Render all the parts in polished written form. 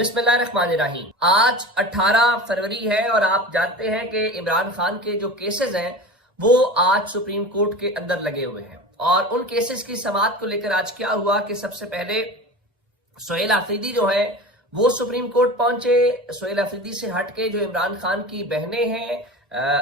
بسم اللہ الرحمن الرحیم۔ آج 18 فروری ہے اور آپ جانتے ہیں کہ عمران خان کے جو کیسز ہیں وہ آج سپریم کورٹ کے اندر لگے ہوئے ہیں، اور ان کیسز کی سماعت کو لے کر آج کیا ہوا کہ سب سے پہلے سہیل آفریدی جو ہے وہ سپریم کورٹ پہنچے۔ سہیل آفریدی سے ہٹ کے جو عمران خان کی بہنیں ہیں،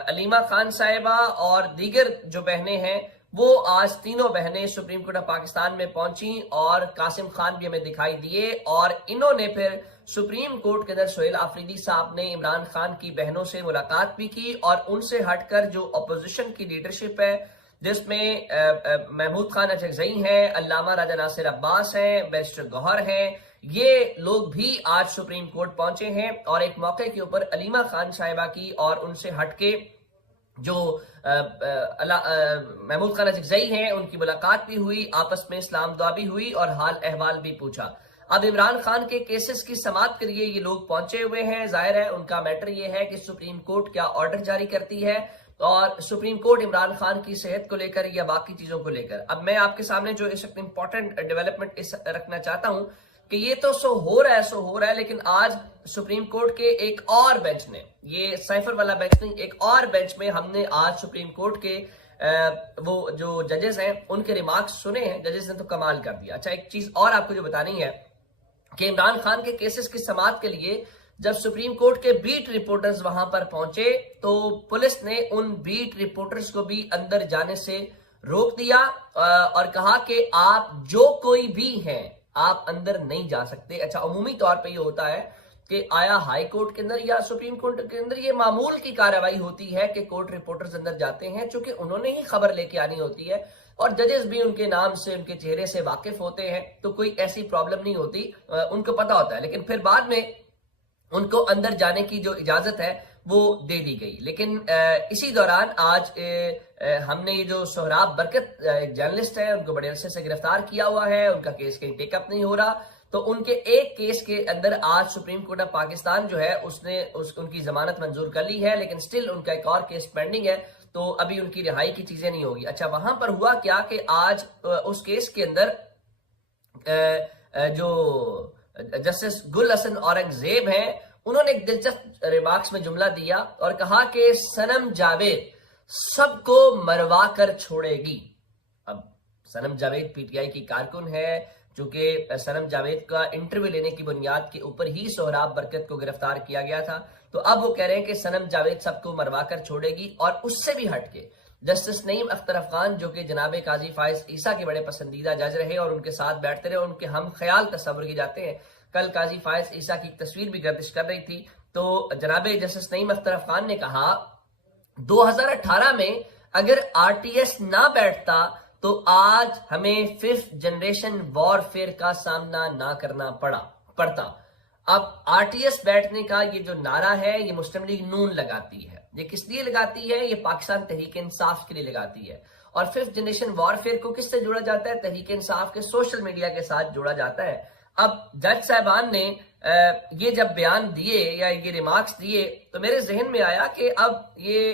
علیمہ خان صاحبہ اور دیگر جو بہنیں ہیں، وہ آج تینوں بہنیں سپریم کورٹ آف پاکستان میں پہنچیں اور قاسم خان بھی ہمیں دکھائی دیے، اور انہوں نے پھر سپریم کورٹ کے اندر سہیل آفریدی صاحب نے عمران خان کی بہنوں سے ملاقات بھی کی، اور ان سے ہٹ کر جو اپوزیشن کی لیڈرشپ ہے جس میں محمود خان اچکزئی ہیں، علامہ راجہ ناصر عباس ہیں، بیرسٹر گوہر ہیں، یہ لوگ بھی آج سپریم کورٹ پہنچے ہیں، اور ایک موقع کے اوپر علیمہ خان صاحبہ کی اور ان سے ہٹ کے جو محمود خان اچکزئی ہیں ان کی ملاقات بھی ہوئی، آپس میں اسلام دعا بھی ہوئی اور حال احوال بھی پوچھا۔ اب عمران خان کے کیسز کی سماعت کے لیے یہ لوگ پہنچے ہوئے ہیں۔ ظاہر ہے ان کا میٹر یہ ہے کہ سپریم کورٹ کیا آرڈر جاری کرتی ہے، اور سپریم کورٹ عمران خان کی صحت کو لے کر یا باقی چیزوں کو لے کر۔ اب میں آپ کے سامنے جو اس وقت امپورٹنٹ ڈیولپمنٹ رکھنا چاہتا ہوں کہ یہ تو سو ہو رہا ہے، لیکن آج سپریم کورٹ کے ایک اور بینچ نے، یہ سائفر والا بینچ نہیں، ایک اور بینچ میں ہم نے آج سپریم کورٹ کے وہ جو ججز ہیں ان کے ریمارکس سنے ہیں۔ ججز نے تو کمال کر دیا۔ اچھا، ایک چیز اور آپ کو جو بتانی ہے کہ عمران خان کے کیسز کی سماعت کے لیے جب سپریم کورٹ کے بیٹ رپورٹرز وہاں پر پہنچے تو پولیس نے ان بیٹ رپورٹرز کو بھی اندر جانے سے روک دیا اور کہا کہ آپ جو کوئی بھی ہیں آپ اندر نہیں جا سکتے۔ اچھا، عمومی طور پہ یہ ہوتا ہے کہ آیا ہائی کورٹ کے اندر یا سپریم کورٹ کے اندر یہ معمول کی کارروائی ہوتی ہے کہ کورٹ رپورٹرز اندر جاتے ہیں، چونکہ انہوں نے ہی خبر لے کے آنی ہوتی ہے اور ججز بھی ان کے نام سے، ان کے چہرے سے واقف ہوتے ہیں، تو کوئی ایسی پرابلم نہیں ہوتی، ان کو پتا ہوتا ہے۔ لیکن پھر بعد میں ان کو اندر جانے کی جو اجازت ہے وہ دے دی گئی۔ لیکن اسی دوران آج ہم نے یہ جو سہراب برکت ایک جرنلسٹ ہے، ان کو بڑے عرصے سے گرفتار کیا ہوا ہے، ان کا کیس کہیں ٹیک اپ نہیں ہو رہا، تو ان کے ایک کیس کے اندر آج سپریم کورٹ آف پاکستان جو ہے اس نے ان کی ضمانت منظور کر لی ہے، لیکن سٹل ان کا ایک اور کیس پینڈنگ ہے، تو ابھی ان کی رہائی کی چیزیں نہیں ہوگی۔ اچھا، وہاں پر ہوا کیا کہ آج اس کیس کے اندر جو جسٹس گل حسن اورنگزیب ہیں، انہوں نے ایک دلچسپ ریمارکس میں جملہ دیا اور کہا کہ صنم جاوید سب کو مروا کر چھوڑے گی۔ اب صنم جاوید پی ٹی آئی کی کارکن ہے، چونکہ صنم جاوید کا انٹرویو لینے کی بنیاد کے اوپر ہی سہراب برکت کو گرفتار کیا گیا تھا، تو اب وہ کہہ رہے ہیں کہ صنم جاوید سب کو مروا کر چھوڑے گی۔ اور اس سے بھی ہٹ کے جسٹس نعیم اختر افغان، جو کہ جناب قاضی فائز عیسیٰ کے بڑے پسندیدہ جج رہے اور ان کے ساتھ بیٹھتے رہے، ان کے ہم خیال تصور کی جاتے ہیں۔ کل قاضی فائز عیسیٰ کی تصویر بھی گردش کر رہی تھی، تو جناب جسٹس نعیم اختر افغان نے کہا 2018 میں اگر آر ٹی ایس نہ بیٹھتا تو آج ہمیں 5th جنریشن وار فیئر کا سامنا نہ کرنا پڑتا۔ اب آر ٹی ایس بیٹھنے کا یہ جو نعرہ ہے یہ مسلم لیگ نون لگاتی ہے۔ یہ کس لیے لگاتی ہے؟ یہ پاکستان تحریک انصاف کے لیے لگاتی ہے۔ اور 5th جنریشن وار فیئر کو کس سے جوڑا جاتا ہے؟ تحریک انصاف کے سوشل میڈیا کے ساتھ جوڑا جاتا ہے۔ اب جج صاحبان نے یہ جب بیان دیے یا یہ ریمارکس دیے تو میرے ذہن میں آیا کہ اب یہ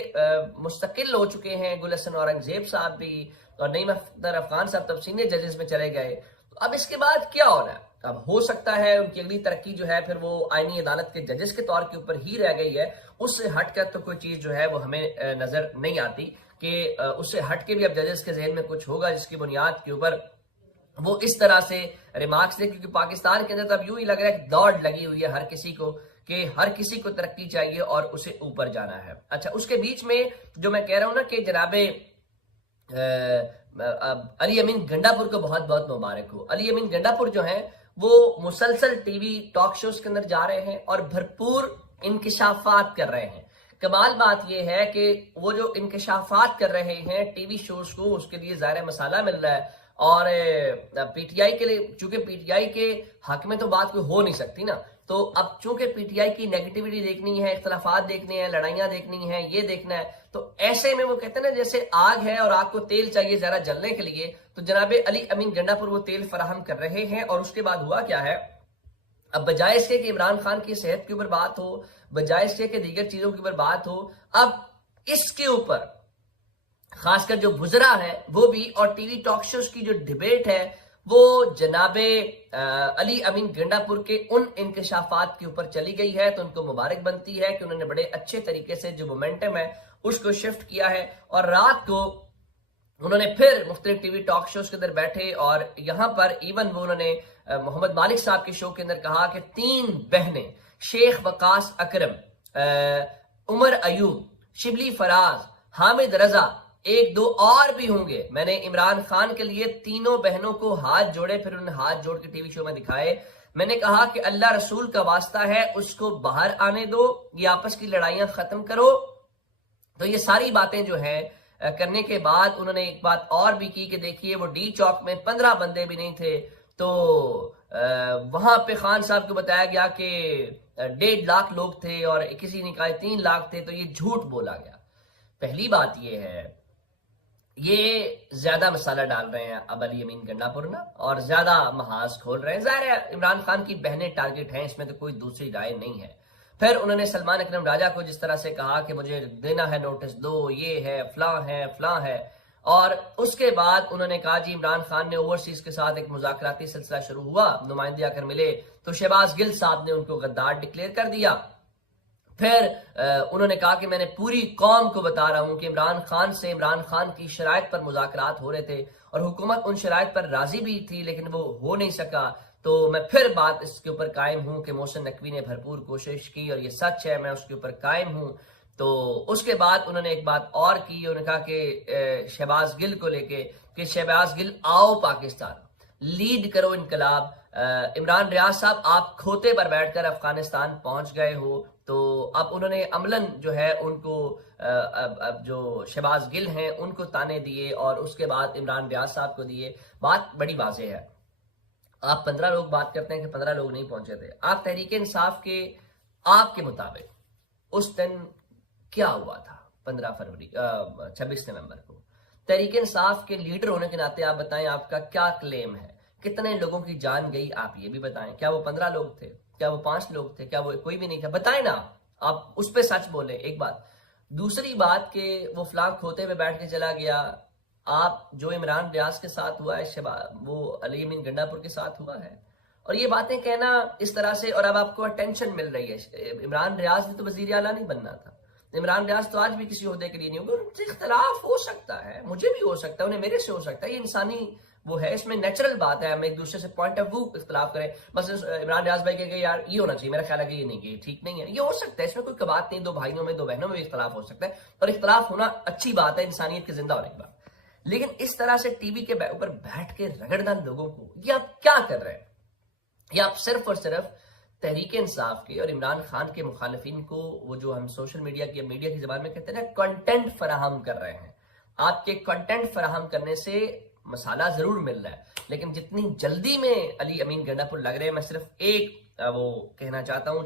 مستقل ہو چکے ہیں، گل حسن اورنگزیب صاحب بھی اور نعیم اختر افغان صاحب تب سینئر ججز میں چلے گئے، تو اب اس کے بعد کیا ہونا ہے؟ اب ہو سکتا ہے ان کی اگلی ترقی جو ہے پھر وہ آئینی عدالت کے ججز کے طور کے اوپر ہی رہ گئی ہے، اس سے ہٹ کر تو کوئی چیز جو ہے وہ ہمیں نظر نہیں آتی کہ اس سے ہٹ کے بھی اب ججز کے ذہن میں کچھ ہوگا جس کی بنیاد کے اوپر وہ اس طرح سے ریمارکس دے، کیونکہ پاکستان کے اندر تو اب یوں ہی لگ رہا ہے کہ دوڑ لگی ہوئی ہے ہر کسی کو کہ ہر کسی کو ترقی چاہیے اور اسے اوپر جانا ہے۔ اچھا، اس کے بیچ میں جو میں کہہ رہا ہوں نا کہ جناب علی امین گنڈا پور کو بہت بہت مبارک ہو۔ علی امین گنڈا پور جو ہیں وہ مسلسل ٹی وی ٹاک شوز کے اندر جا رہے ہیں اور بھرپور انکشافات کر رہے ہیں۔ کمال بات یہ ہے کہ وہ جو انکشافات کر رہے ہیں ٹی وی شوز کو، اس کے لیے ظاہر مسئلہ مل رہا ہے، اور پی ٹی آئی کے لیے، چونکہ پی ٹی آئی کے حق میں تو بات کوئی ہو نہیں سکتی نا، تو اب چونکہ پی ٹی آئی کی نیگیٹیوٹی دیکھنی ہے، اختلافات دیکھنے ہیں، لڑائیاں دیکھنی ہیں، یہ دیکھنا ہے، تو ایسے میں وہ کہتے ہیں نا جیسے آگ ہے اور آگ کو تیل چاہیے ذرا جلنے کے لیے، تو جناب علی امین گنڈا پور وہ تیل فراہم کر رہے ہیں۔ اور اس کے بعد ہوا کیا ہے، اب بجائے اس کے کہ عمران خان کی صحت کے اوپر بات ہو، بجائے اس کے کہ دیگر چیزوں کے اوپر بات ہو، اب اس کے اوپر خاص کر جو وزراء ہے وہ بھی، اور ٹی وی ٹاک شوز کی جو ڈیبیٹ ہے وہ جناب علی امین گنڈاپور کے ان انکشافات کے اوپر چلی گئی ہے، تو ان کو مبارک بنتی ہے کہ انہوں نے بڑے اچھے طریقے سے جو مومنٹم ہے اس کو شفٹ کیا ہے، اور رات کو انہوں نے پھر مختلف ٹی وی ٹاک شوز کے اندر بیٹھے، اور یہاں پر ایون وہ انہوں نے محمد مالک صاحب کے شو کے اندر کہا کہ 3 بہنیں شیخ وقاص اکرم، عمر ایوب، شبلی فراز، حامد رضا، 1-2 اور بھی ہوں گے، میں نے عمران خان کے لیے تینوں بہنوں کو ہاتھ جوڑے، پھر انہوں نے ہاتھ جوڑ کے ٹی وی شو میں دکھائے، میں نے کہا کہ اللہ رسول کا واسطہ ہے اس کو باہر آنے دو، یہ آپس کی لڑائیاں ختم کرو۔ تو یہ ساری باتیں جو ہیں کرنے کے بعد انہوں نے ایک بات اور بھی کی کہ دیکھیے وہ ڈی چوک میں 15 بندے بھی نہیں تھے، تو وہاں پہ خان صاحب کو بتایا گیا کہ 1.5 لاکھ لوگ تھے، اور کسی نے کہا 3 لاکھ تھے، تو یہ جھوٹ بولا گیا۔ پہلی بات یہ ہے، یہ زیادہ مسالہ ڈال رہے ہیں اب علی امین گنڈاپور نا، اور زیادہ محاذ کھول رہے ہیں، ظاہر ہے عمران خان کی بہنیں ٹارگٹ ہیں، اس میں تو کوئی دوسری رائے نہیں ہے۔ پھر انہوں نے سلمان اکرم راجہ کو جس طرح سے کہا کہ مجھے دینا ہے نوٹس دو، یہ ہے فلاں ہے، اور اس کے بعد انہوں نے کہا جی عمران خان نے اوورسیز کے ساتھ ایک مذاکراتی سلسلہ شروع ہوا، نمائندے آ کر ملے تو شہباز گل صاحب نے ان کو غدار ڈکلیئر کر دیا۔ پھر انہوں نے کہا کہ میں نے پوری قوم کو بتا رہا ہوں کہ عمران خان کی شرائط پر مذاکرات ہو رہے تھے، اور حکومت ان شرائط پر راضی بھی تھی لیکن وہ ہو نہیں سکا، تو میں پھر بات اس کے اوپر قائم ہوں کہ محسن نقوی نے بھرپور کوشش کی اور یہ سچ ہے، میں اس کے اوپر قائم ہوں۔ تو اس کے بعد انہوں نے ایک بات اور کی، انہوں نے کہا کہ شہباز گل کو لے کے کہ شہباز گل آؤ پاکستان، لیڈ کرو انقلاب، عمران ریاض صاحب آپ کھوتے پر بیٹھ کر افغانستان پہنچ گئے ہو، تو اب انہوں نے عملاً جو ہے ان کو اب جو شہباز گل ہیں ان کو تانے دیے، اور اس کے بعد عمران ریاض صاحب کو دیے۔ بات بڑی واضح ہے، آپ 15 لوگ بات کرتے ہیں کہ 15 لوگ نہیں پہنچے تھے، آپ تحریک انصاف کے آپ کے مطابق اس دن کیا ہوا تھا 26 نومبر کو؟ تحریک انصاف کے لیڈر ہونے کے ناطے آپ بتائیں آپ کا کیا کلیم ہے، کتنے لوگوں کی جان گئی، آپ یہ بھی بتائیں، کیا وہ 15 لوگ تھے، کیا وہ 5 لوگ تھے، کیا وہ کوئی بھی نہیں تھا، بتائیں نا، آپ اس پہ سچ بولیں۔ ایک بات، دوسری بات کہ وہ فلاں کھوتے پہ بیٹھ کے چلا گیا، آپ جو عمران ریاض کے ساتھ ہوا ہے وہ علی امین گنڈاپور کے ساتھ ہوا ہے، اور یہ باتیں کہنا اس طرح سے، اور اب آپ کو اٹینشن مل رہی ہے۔ عمران ریاض نے تو وزیر اعلیٰ نہیں بننا تھا، عمران ریاض تو آج بھی کسی عہدے کے لیے نہیں ہوگا، ان سے اختلاف ہو سکتا ہے، مجھے بھی ہو سکتا ہے، انہیں میرے سے ہو سکتا ہے، یہ انسانی وہ ہے، اس میں نیچرل بات ہے، ہم ایک دوسرے سے پوائنٹ آف ویو اختلاف کریں، بس عمران ریاض بھائی کہ یار یہ ہونا چاہیے، میرا خیال ہے کہ یہ نہیں، کہ یہ ٹھیک نہیں ہے، یہ ہو سکتا ہے، اس میں کوئی بات نہیں، 2 بھائیوں میں 2 بہنوں میں بھی اختلاف ہو سکتا ہے، اور اختلاف ہونا اچھی بات ہے، انسانیت کے زندہ ہونے کی بات۔ لیکن اس طرح سے ٹی وی کے اوپر بیٹھ کے رگڑنا لوگوں کو، یہ آپ کیا کر رہے ہیں؟ یہ آپ صرف اور صرف تحریک انصاف کے اور عمران خان کے مخالفین کو، وہ جو ہم سوشل میڈیا کی زبان میں کہتے ہیں نا، کنٹینٹ فراہم کر رہے ہیں۔ آپ کے کنٹینٹ فراہم کرنے سے مسالہ ضرور مل رہا ہے، لیکن جتنی جلدی میں علی امین گنڈاپور لگ رہے ہیں، میں صرف ایک وہ کہنا چاہتا ہوں